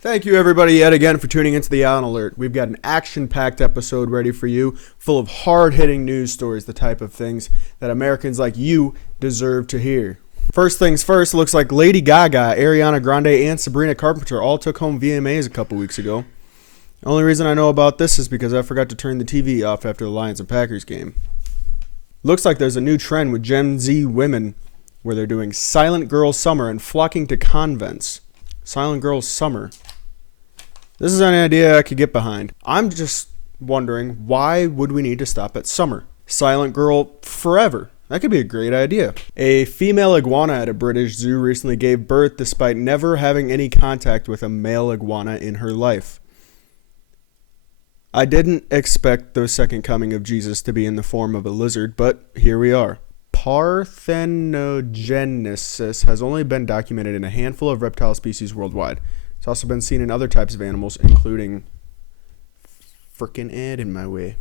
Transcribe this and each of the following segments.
Thank you, everybody, yet again for tuning into the Allen Alert. We've got an action-packed episode ready for you, full of hard-hitting news stories, the type of things that Americans like you deserve to hear. First things first, it looks like Lady Gaga, Ariana Grande, and Sabrina Carpenter all took home VMAs a couple weeks ago. The only reason I know about this is because I forgot to turn the TV off after the Lions and Packers game. Looks like there's a new trend with Gen Z women where they're doing Silent Girl Summer and flocking to convents. Silent Girl Summer. This is an idea I could get behind. I'm just wondering, why would we need to stop at summer? Silent Girl forever. That could be a great idea. A female iguana at a British zoo recently gave birth despite never having any contact with a male iguana in her life. I didn't expect the second coming of Jesus to be in the form of a lizard, but here we are. Parthenogenesis has only been documented in a handful of reptile species worldwide. It's also been seen in other types of animals, including frickin' Ed in my way.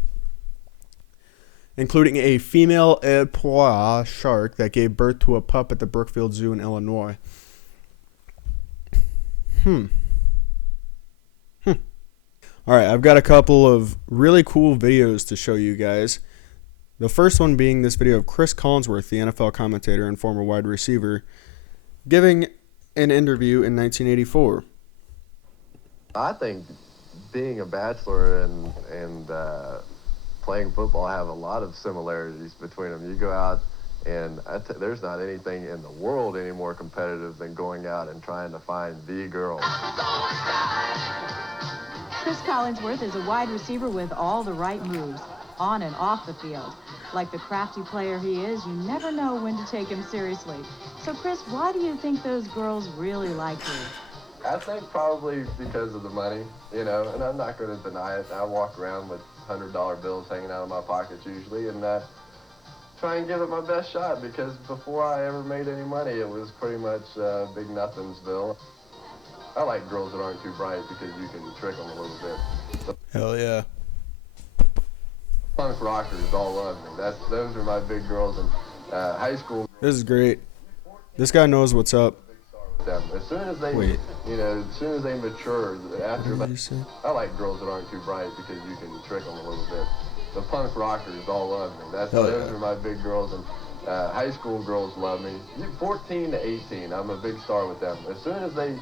Including a female epoi shark that gave birth to a pup at the Brookfield Zoo in Illinois. Alright, I've got a couple of really cool videos to show you guys. The first one being this video of Chris Collinsworth, the NFL commentator and former wide receiver, giving an interview in 1984. I think being a bachelor and playing football have a lot of similarities between them. You go out and there's not anything in the world any more competitive than going out and trying to find the girl. Chris Collinsworth is a wide receiver with all the right moves, on and off the field. Like the crafty player he is, you never know when to take him seriously. So, Chris, why do you think those girls really like you? I think probably because of the money, and I'm not going to deny it. I walk around with $100 bills hanging out of my pockets usually, and try and give it my best shot, because before I ever made any money, it was pretty much big nothingsville. I like girls that aren't too bright because you can trick them a little bit. Hell yeah. Punk rockers all love me. Those are my big girls in high school. This is great. This guy knows what's up. As soon as they, Wait. as soon as they mature, after What did you say? I like girls that aren't too bright because you can trick them a little bit. The punk rockers all love me. Those are my big girls, and high school girls love me. 14 to 18, I'm a big star with them. As soon as they.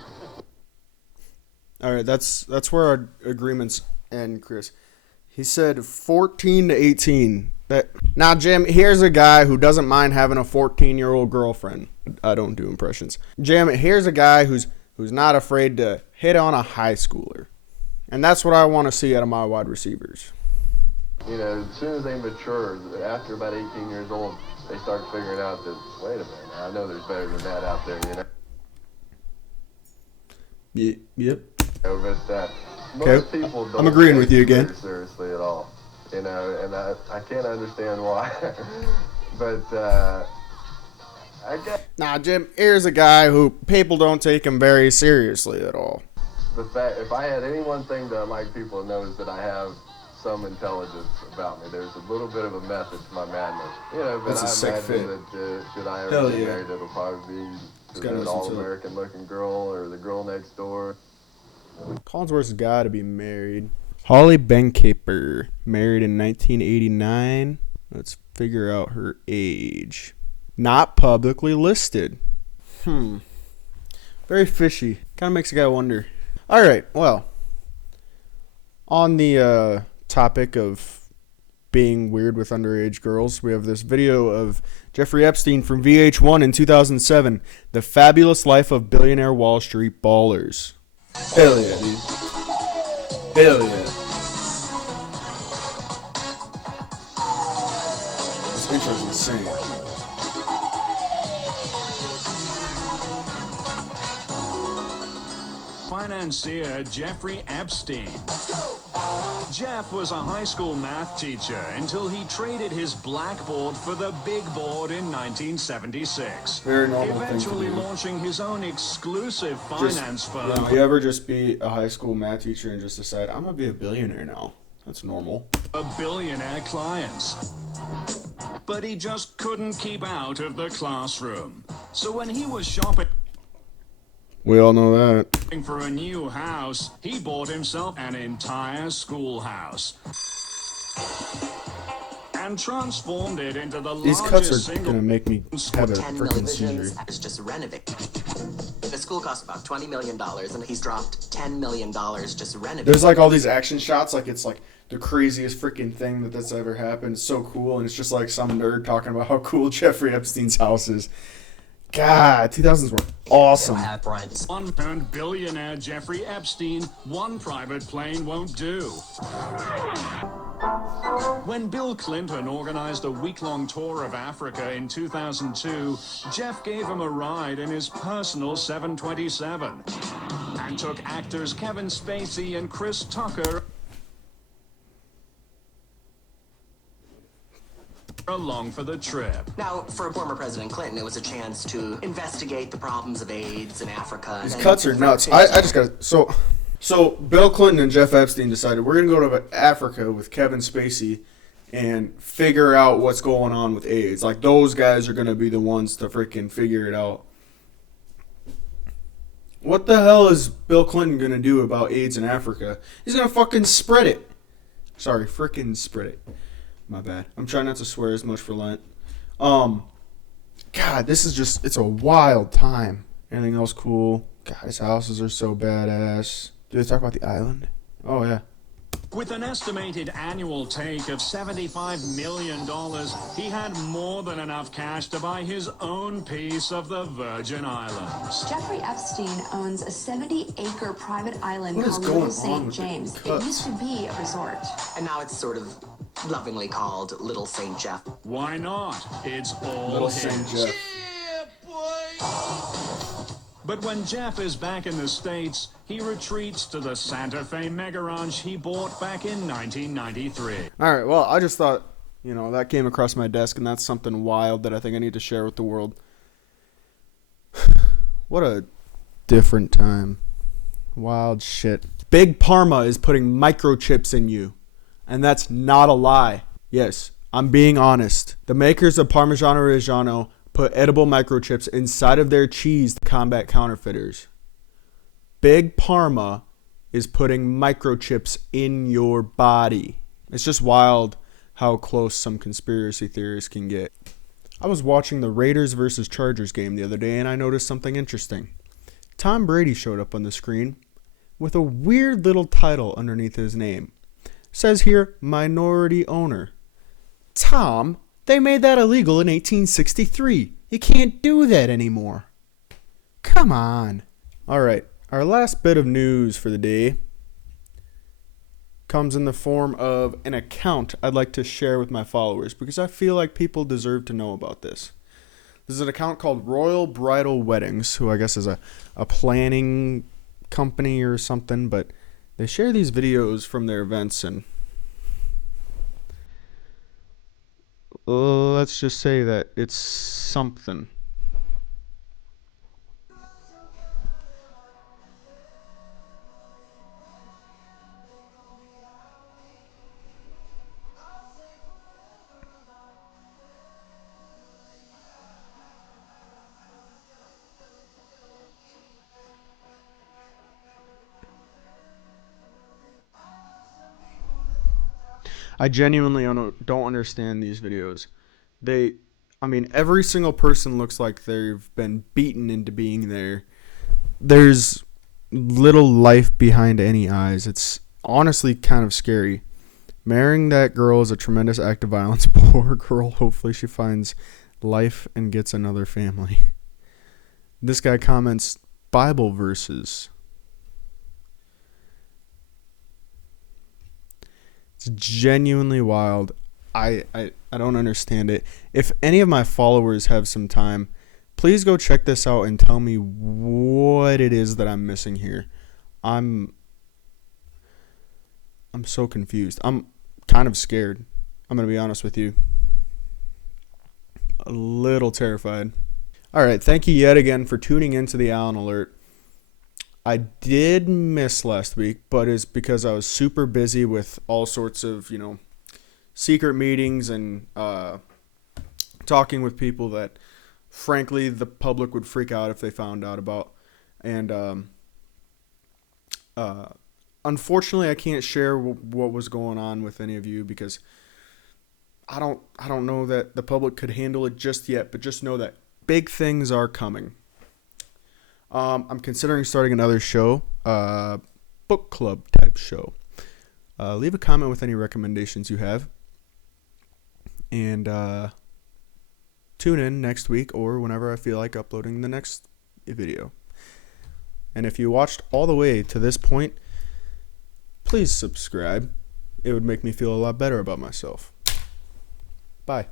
All right, that's where our agreements end, Chris. He said 14 to 18. Now, Jim, here's a guy who doesn't mind having a 14-year-old girlfriend. I don't do impressions. Jim, here's a guy who's not afraid to hit on a high schooler. And that's what I want to see out of my wide receivers. As soon as they mature, after about 18 years old, they start figuring out that, wait a minute, I know there's better than that out there, Yep. But Okay. most people don't I'm agreeing take with you it again. very seriously at all, and I can't understand why. But I guess Nah, Jim, here's a guy who people don't take him very seriously at all. the fact, if I had any one thing that I'd like people to know, is that I have some intelligence about me. There's a little bit of a method to my madness. But That's a I sick imagine fit. that should I ever Hell get yeah. married, it'll probably be to gotta that listen to it. all-American looking girl or the girl next door. Collinsworth's got to be married. Holly Benkaper, married in 1989. Let's figure out her age. Not publicly listed. Very fishy. Kind of makes a guy wonder. All right, well, on the topic of being weird with underage girls, we have this video of Jeffrey Epstein from VH1 in 2007, The Fabulous Life of Billionaire Wall Street Ballers. Hell yeah, dude. Hell yeah. This intro's insane. Financier Jeffrey Epstein. Jeff was a high school math teacher until he traded his blackboard for the big board in 1976. Very normal thing to Eventually do. launching his own exclusive finance firm. You ever just be a high school math teacher and just decide, I'm going to be a billionaire now? That's normal. A billionaire clients. But he just couldn't keep out of the classroom. So when he was shopping... We all know that. For a new house, he bought himself an entire schoolhouse and transformed it into the These cuts largest are single. gonna make me have a 10 freaking million seizure. is just renovating. The school costs about $20 million, and he's dropped $10 million just renovating. There's like all these action shots, like it's like the craziest freaking thing that's ever happened. It's so cool, and it's just like some nerd talking about how cool Jeffrey Epstein's house is. God, 2000s were awesome. Unturned billionaire Jeffrey Epstein, one private plane won't do. When Bill Clinton organized a week-long tour of Africa in 2002, Jeff gave him a ride in his personal 727 and took actors Kevin Spacey and Chris Tucker along for the trip. Now, for former President Clinton, it was a chance to investigate the problems of AIDS in Africa. These cuts are nuts. I just got so Bill Clinton and Jeff Epstein decided we're gonna go to Africa with Kevin Spacey and figure out what's going on with AIDS. Like those guys are gonna be the ones to freaking figure it out. What the hell is Bill Clinton gonna do about AIDS in Africa? He's gonna fucking spread it. Sorry, freaking spread it. My bad. I'm trying not to swear as much for Lent. God, this is just, it's a wild time. Anything else cool? God, his houses are so badass. Do they talk about the island? Oh, yeah. With an estimated annual take of $75 million, he had more than enough cash to buy his own piece of the Virgin Islands. Jeffrey Epstein owns a 70-acre private island What is called going Little on St. with the James. It cuts? used to be a resort. And now it's sort of lovingly called Little St. Jeff. Why not? It's all Little his. St. Jeff. But when Jeff is back in the States, he retreats to the Santa Fe mega ranch he bought back in 1993. All right, well, I just thought, that came across my desk, and that's something wild that I think I need to share with the world. What a different time. Wild shit. Big Parma is putting microchips in you. And that's not a lie. Yes, I'm being honest. The makers of Parmigiano Reggiano put edible microchips inside of their cheese to combat counterfeiters. Big Parma is putting microchips in your body. It's just wild how close some conspiracy theorists can get. I was watching the Raiders versus Chargers game the other day and I noticed something interesting. Tom Brady showed up on the screen with a weird little title underneath his name. Says here, minority owner. Tom, they made that illegal in 1863. You can't do that anymore. Come on. All right, our last bit of news for the day comes in the form of an account I'd like to share with my followers because I feel like people deserve to know about this. This is an account called Royal Bridal Weddings, who I guess is a planning company or something, but they share these videos from their events, and let's just say that it's something. I genuinely don't understand these videos. Every single person looks like they've been beaten into being there. There's little life behind any eyes. It's honestly kind of scary. Marrying that girl is a tremendous act of violence. Poor girl. Hopefully she finds life and gets another family. This guy comments, Bible verses. It's genuinely wild. I don't understand it. If any of my followers have some time, please go check this out and tell me what it is that I'm missing here. I'm so confused. I'm kind of scared. I'm going to be honest with you. A little terrified. All right, thank you yet again for tuning into the Allen Alert. I did miss last week, but it's because I was super busy with all sorts of, secret meetings and talking with people that, frankly, the public would freak out if they found out about. And unfortunately, I can't share what was going on with any of you because I don't know that the public could handle it just yet. But just know that big things are coming. I'm considering starting another show, book club type show. Leave a comment with any recommendations you have. And tune in next week or whenever I feel like uploading the next video. And if you watched all the way to this point, please subscribe. It would make me feel a lot better about myself. Bye.